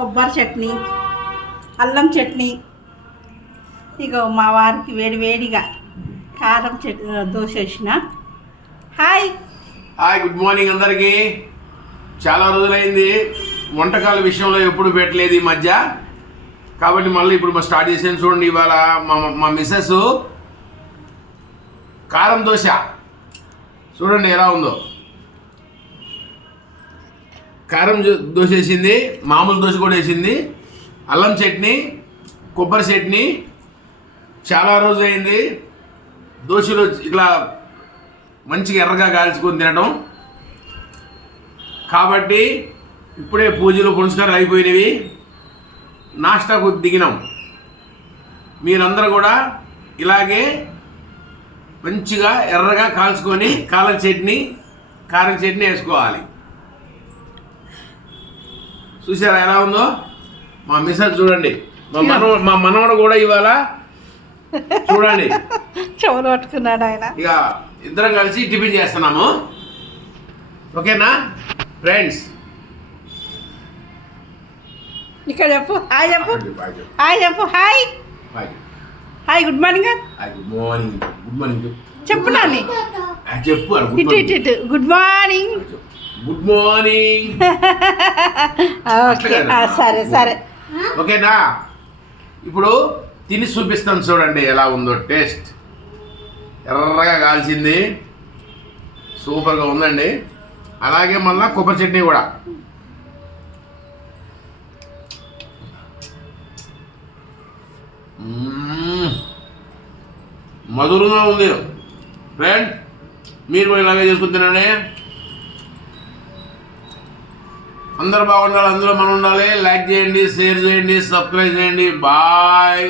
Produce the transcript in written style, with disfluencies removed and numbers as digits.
కొబ్బరి చట్నీ, అల్లం చట్నీ. ఇక మా వారికి వేడివేడిగా కారం దోశ వేసిన. హాయ్ గుడ్ మార్నింగ్ అందరికీ. చాలా రోజులైంది వంటకాల విషయంలో ఎప్పుడు పెట్టలేదు ఈ మధ్య, కాబట్టి మళ్ళీ ఇప్పుడు స్టార్ట్ చేసాను. చూడండి, ఇవాళ మా మిస్సెస్ కారం దోశ చూడండి ఎలా ఉందో. కారం దోశ వేసింది, మామూలు దోశ కూడా వేసింది, అల్లం చట్నీ, కొబ్బరి చట్నీ. చాలా రోజులైంది దోశలు ఇట్లా మంచిగా ఎర్రగా కాల్చుకొని తినడం. కాబట్టి ఇప్పుడే పూజలు పునస్కారాలు అయిపోయినవి, నాష్టాకు దిగినాం. మీరందరూ కూడా ఇలాగే మంచిగా ఎర్రగా కాల్చుకొని కారం చట్నీ వేసుకోవాలి. చూసారా ఎలా ఉందో మా మిస్సెస్? చూడండి, మా మనవడు కూడా ఇవాళ చూడండి చెవులు పట్టుకున్నాడు ఆయన. ఇక ఇద్దరం కలిసి టిఫిన్ చేస్తున్నాము. ఓకేనా ఫ్రెండ్స్? ఇక్కడ చెప్పు, హాయ్ చెప్పు, హాయ్ చెప్పు, hi hi, good morning. Good morning, good morning చెప్పు నాని, చెప్పు. ఇటు ఇటు ఇటు, good morning, good morning. Okay, సరే సరే. ఓకేనా? ఇప్పుడు తిని చూపిస్తాను, చూడండి ఎలా ఉందో టేస్ట్. ఎర్రగా కాల్చింది, సూపర్గా ఉందండి. అలాగే మళ్ళీ కొబ్బరి చట్నీ కూడా. మధురంగా ఉంది ఫ్రెండ్. మీరు కూడా ఇలాగే చేసుకుని తినండి. అందరూ బాగుండాలి, అందులో మనం ఉండాలి. లైక్ చేయండి, షేర్ చేయండి, సబ్స్క్రైబ్ చేయండి. బాయ్.